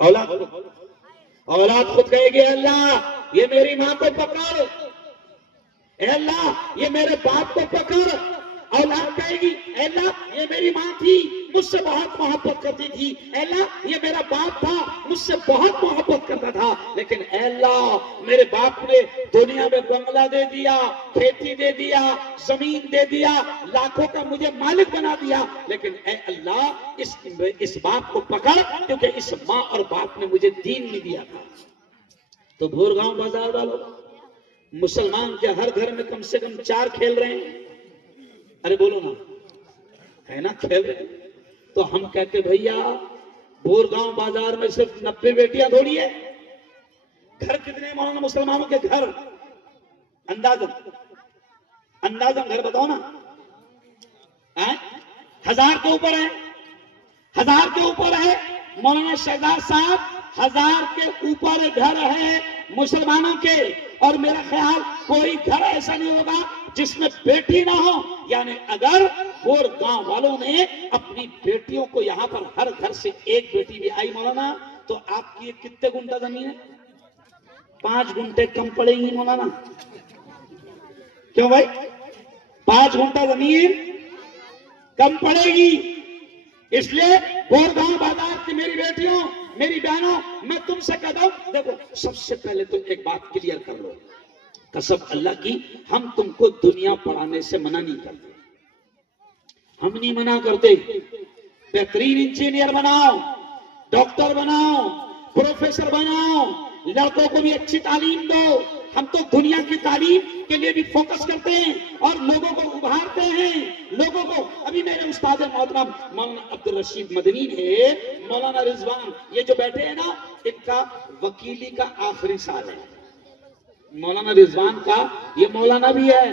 اولاد خود کہے گی اللہ یہ میری ماں کو پکڑ، اے اللہ یہ میرے باپ کو پکڑ۔ اولاد کہے گی اے اللہ یہ میری ماں تھی، مجھ سے بہت محبت کرتی تھی، اے اللہ یہ میرا باپ تھا، مجھ سے بہت محبت کرتا تھا، لیکن اے اللہ میرے باپ نے دنیا میں بنگلہ دے دیا، کھیتی دے دیا، زمین دے دیا، لاکھوں کا مجھے مالک بنا دیا، لیکن اے اللہ اس باپ کو پکڑ کیونکہ اس ماں اور باپ نے مجھے دین نہیں دیا تھا۔ تو بھور گاؤں بازار والوں، مسلمان کے ہر گھر میں کم سے کم 4 کھیل رہے ہیں، ارے بولو نا، ہے نا کھیل رہے ہیں۔ تو ہم کہتے بھیا بھور گاؤں بازار میں صرف 90 بیٹیاں تھوڑی ہے، گھر کتنے مولانا مسلمانوں کے گھر؟ اندازن گھر بتاؤ نا، 1000 کے اوپر ہے، 1000 کے اوپر ہے مولانا شہزاد صاحب، 1000 کے اوپر گھر ہے مسلمانوں کے، اور میرا خیال کوئی گھر ایسا نہیں ہوگا جس میں بیٹی نہ ہو۔ یعنی اگر بھور گاؤں والوں نے اپنی بیٹیوں کو یہاں پر ہر گھر سے ایک بیٹی بھی آئی مولانا، تو آپ کی کتنے گنٹا زمین ہے؟ 5 گھنٹے کم پڑے گی مولانا، کیوں بھائی؟ 5 گھنٹہ زمین کم پڑے گی۔ اس لیے بھور گاؤں بازار کی میری بیٹیوں، میری بہنوں، میں تم سے کہتا ہوں دیکھو، سب سے پہلے تو ایک بات کلیئر کر لو، قسم اللہ کی ہم تم کو دنیا پڑھانے سے منع نہیں کرتے، ہم نہیں منع کرتے، بہترین انجینئر بناؤ، ڈاکٹر بناؤ، پروفیسر بناؤ، لڑکوں کو بھی اچھی تعلیم دو، ہم تو دنیا کی تعلیم کے لیے بھی فوکس کرتے ہیں اور لوگوں کو ابھارتے ہیں، لوگوں کو۔ ابھی میرے استاد محترم مولانا عبدالرشید مدنی ہے، مولانا رضوان یہ جو بیٹھے ہیں نا، ان کا وکیلی کا آخری سال ہے، مولانا رضوان کا یہ مولانا بھی ہے،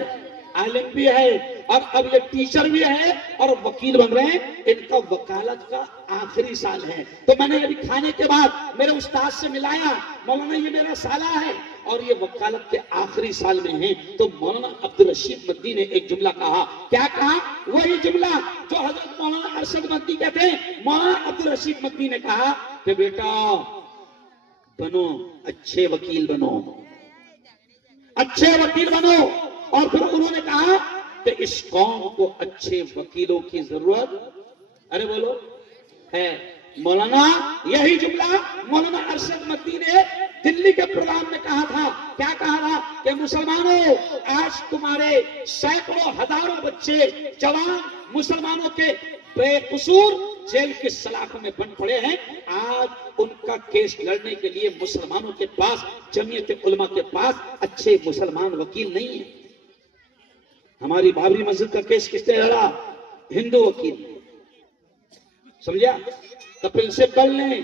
عالم بھی ہے، اور اب یہ ٹیچر بھی ہے اور وکیل بن رہے ہیں، ان کا وکالت کا آخری سال ہے۔ تو میں نے ابھی کھانے کے بعد میرے استاد سے ملایا، مولانا یہ میرا سالہ ہے اور یہ وکالت کے آخری سال میں ہیں۔ تو مولانا عبدالرشید مدنی نے ایک جملہ کہا، کیا کہا؟ وہی جملہ جو حضرت مولانا ارشد مدنی کہتے ہیں، مولانا عبدالرشید مدنی نے کہا کہ بیٹا بنو، اچھے وکیل بنو، اچھے وکیل بنو۔ اور پھر انہوں نے کہا کہ اس قوم کو اچھے وکیلوں کی ضرورت، ارے بولو، ہے۔ مولانا یہی جملہ مولانا ارشد مدنی نے دلی کے پروگرام میں کہا تھا، کیا کہا تھا کہ مسلمانوں آج تمہارے سینکڑوں ہزاروں بچے جوان مسلمانوں کے بے قصور جیل کی سلاخوں میں بند پڑے ہیں، آج ان کا کیس لڑنے کے لیے مسلمانوں کے پاس، جمعیت علماء کے پاس اچھے مسلمان وکیل نہیں ہیں۔ ہماری بابری مسجد کا کیس کس نے لڑا؟ ہندو وکیل، سمجھا؟ تو پرنسپل نے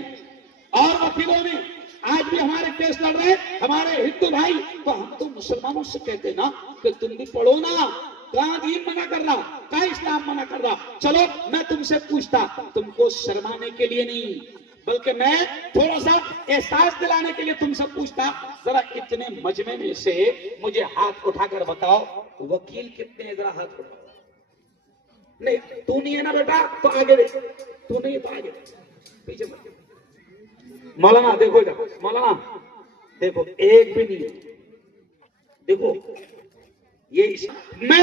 اور وکیلوں نے آج بھی ہمارے کیس لڑ رہے ہیں ہمارے ہندو بھائی۔ تو ہم تو مسلمانوں سے کہتے نا کہ تم بھی پڑھو نا، کہاں دین منع کر رہا، کہاں اسلام منع کر رہا۔ چلو میں تم سے پوچھتا، تم کو شرمانے کے لیے نہیں بلکہ میں تھوڑا سا احساس دلانے کے لیے تم سے پوچھتا، ذرا اتنے مجمع میں سے مجھے ہاتھ اٹھا کر بتاؤ وکیل کتنے ہیں؟ ذرا ہاتھ اٹھاؤ۔ نہیں تو نہیں ہے نا بیٹا تو آگے دیکھ، تو نہیں ہے تو آگے دیکھ، پیچھے مت۔ مولانا دیکھو ادھر، مولانا دیکھو ایک بھی نہیں ہے، دیکھو یہ میں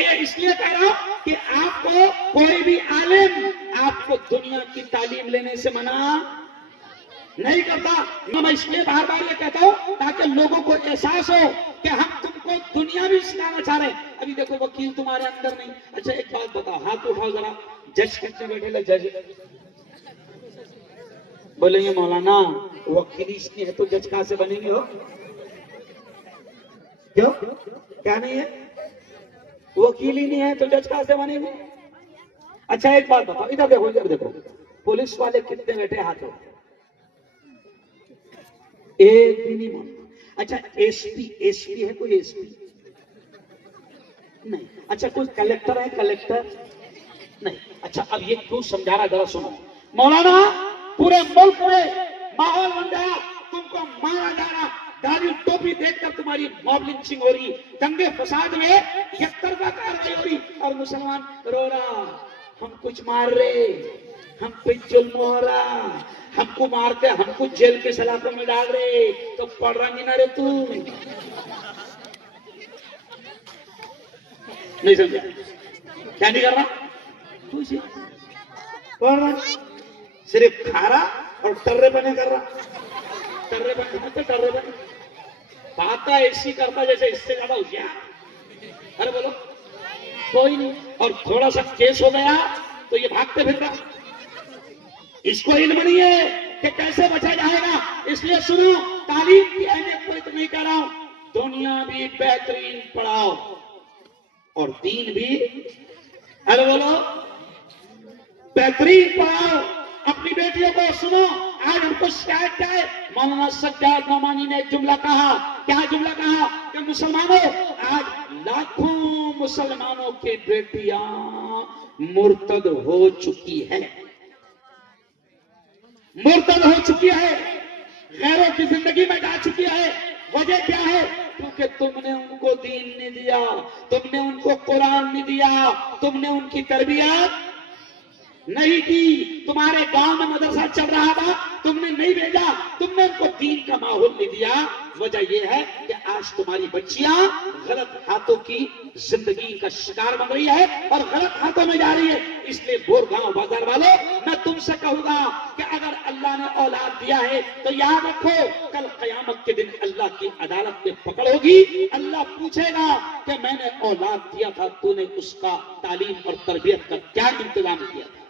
یہ اس لیے کہہ رہا ہوں کہ آپ کو کوئی بھی عالم آپ کو دنیا کی تعلیم لینے سے منع نہیں کرتا۔ میں اس لیے بار بار یہ کہتا ہوں تاکہ لوگوں کو احساس ہو کہ ہم تم کو دنیا بھی سکھانا چاہ رہے ہیں۔ ابھی دیکھو وکیل تمہارے اندر نہیں۔ اچھا ایک بات بتاؤ، ہاتھ اٹھاؤ ذرا، جج کتنے بیٹھے لے؟ جج بولیں گے مولانا وکیل اس کی ہے تو جج کہاں سے بنیں گے؟ ہو کیوں؟ کیا نہیں ہے؟ وکیل ہی نہیں ہے تو جج کہاں سے بنیں گے؟ اچھا ایک بات بتاؤ، ادھر دیکھو، ادھر دیکھو، پولیس والے کتنے بیٹھے؟ ہاتھ اٹھاؤ، ایک بھی نہیں مانتا۔ اچھا ایس پی ہے کوئی؟ ایس پی نہیں۔ اچھا کوئی کلیکٹر ہے؟ کلیکٹر نہیں۔ اچھا اب یہ کیوں سمجھا رہا ذرا سنو، مولانا پورے ملک میں ماحول بن گیا، تم کو مارا جا رہا، داڑھی ٹوپی دیکھ کر تمہاری موب لنچنگ ہو رہی، دنگے فساد میں یک طرفہ کارروائی ہو رہی، اور مسلمان رو رہا ہم کچھ مار رہے، ہم پہ ظلم ہو رہا، ہم کو مارتے، ہم کو جیل کے سلاخوں میں ڈال رہے، تو پڑھ رہا نہیں نہ رے تو نہیں سمجھا؟ کیا نہیں کر رہا تو اسے پڑھ رہا، صرف کھا رہا اور ٹرے بنے کر رہا، ٹرے بنے تو ٹرے بنے، بات ایسی کرتا جیسے اس سے زیادہ ہوشیار، ارے بولو کوئی نہیں، اور تھوڑا سا کیس ہو گیا تو یہ بھاگتے پھرتا، اس کو علم نہیں ہے کہ کیسے بچا جائے گا، اس لیے سنو، تعلیم کی اہمیت پر اتنا ہی کہہ رہا ہوں، دنیا بھی بہترین پڑھاؤ اور دین بھی، ارے بولو بہترین پڑھاؤ، اپنی بیٹیوں کو سنو، آج ہم کو شکایت کیا ہے، مولانا سجاد نعمانی نے ایک جملہ کہا، کیا جملہ کہا کہ مسلمانوں، آج لاکھوں مسلمانوں کی بیٹیاں مرتد ہو چکی ہے، مرتد ہو چکی ہے، غیروں کی زندگی میں جا چکی ہے، وجہ کیا ہے؟ کیونکہ تم نے ان کو دین نہیں دیا، تم نے ان کو قرآن نہیں دیا، تم نے ان کی تربیت نہیں کی، تمہارے گاؤں میں مدرسہ چل رہا تھا، تم نے نہیں بھیجا، تم نے ان کو دین کا ماحول نہیں دیا، وجہ یہ ہے کہ آج تمہاری بچیاں غلط ہاتھوں کی زندگی کا شکار بن رہی ہے اور غلط ہاتھوں میں جا رہی ہے، اس لیے بورگاؤں بازار والوں، میں تم سے کہوں گا کہ اگر اللہ نے اولاد دیا ہے تو یاد رکھو، کل قیامت کے دن اللہ کی عدالت میں پکڑ ہوگی، اللہ پوچھے گا کہ میں نے اولاد دیا تھا، تو نے اس کا تعلیم اور تربیت کا کیا انتظام کیا تھا؟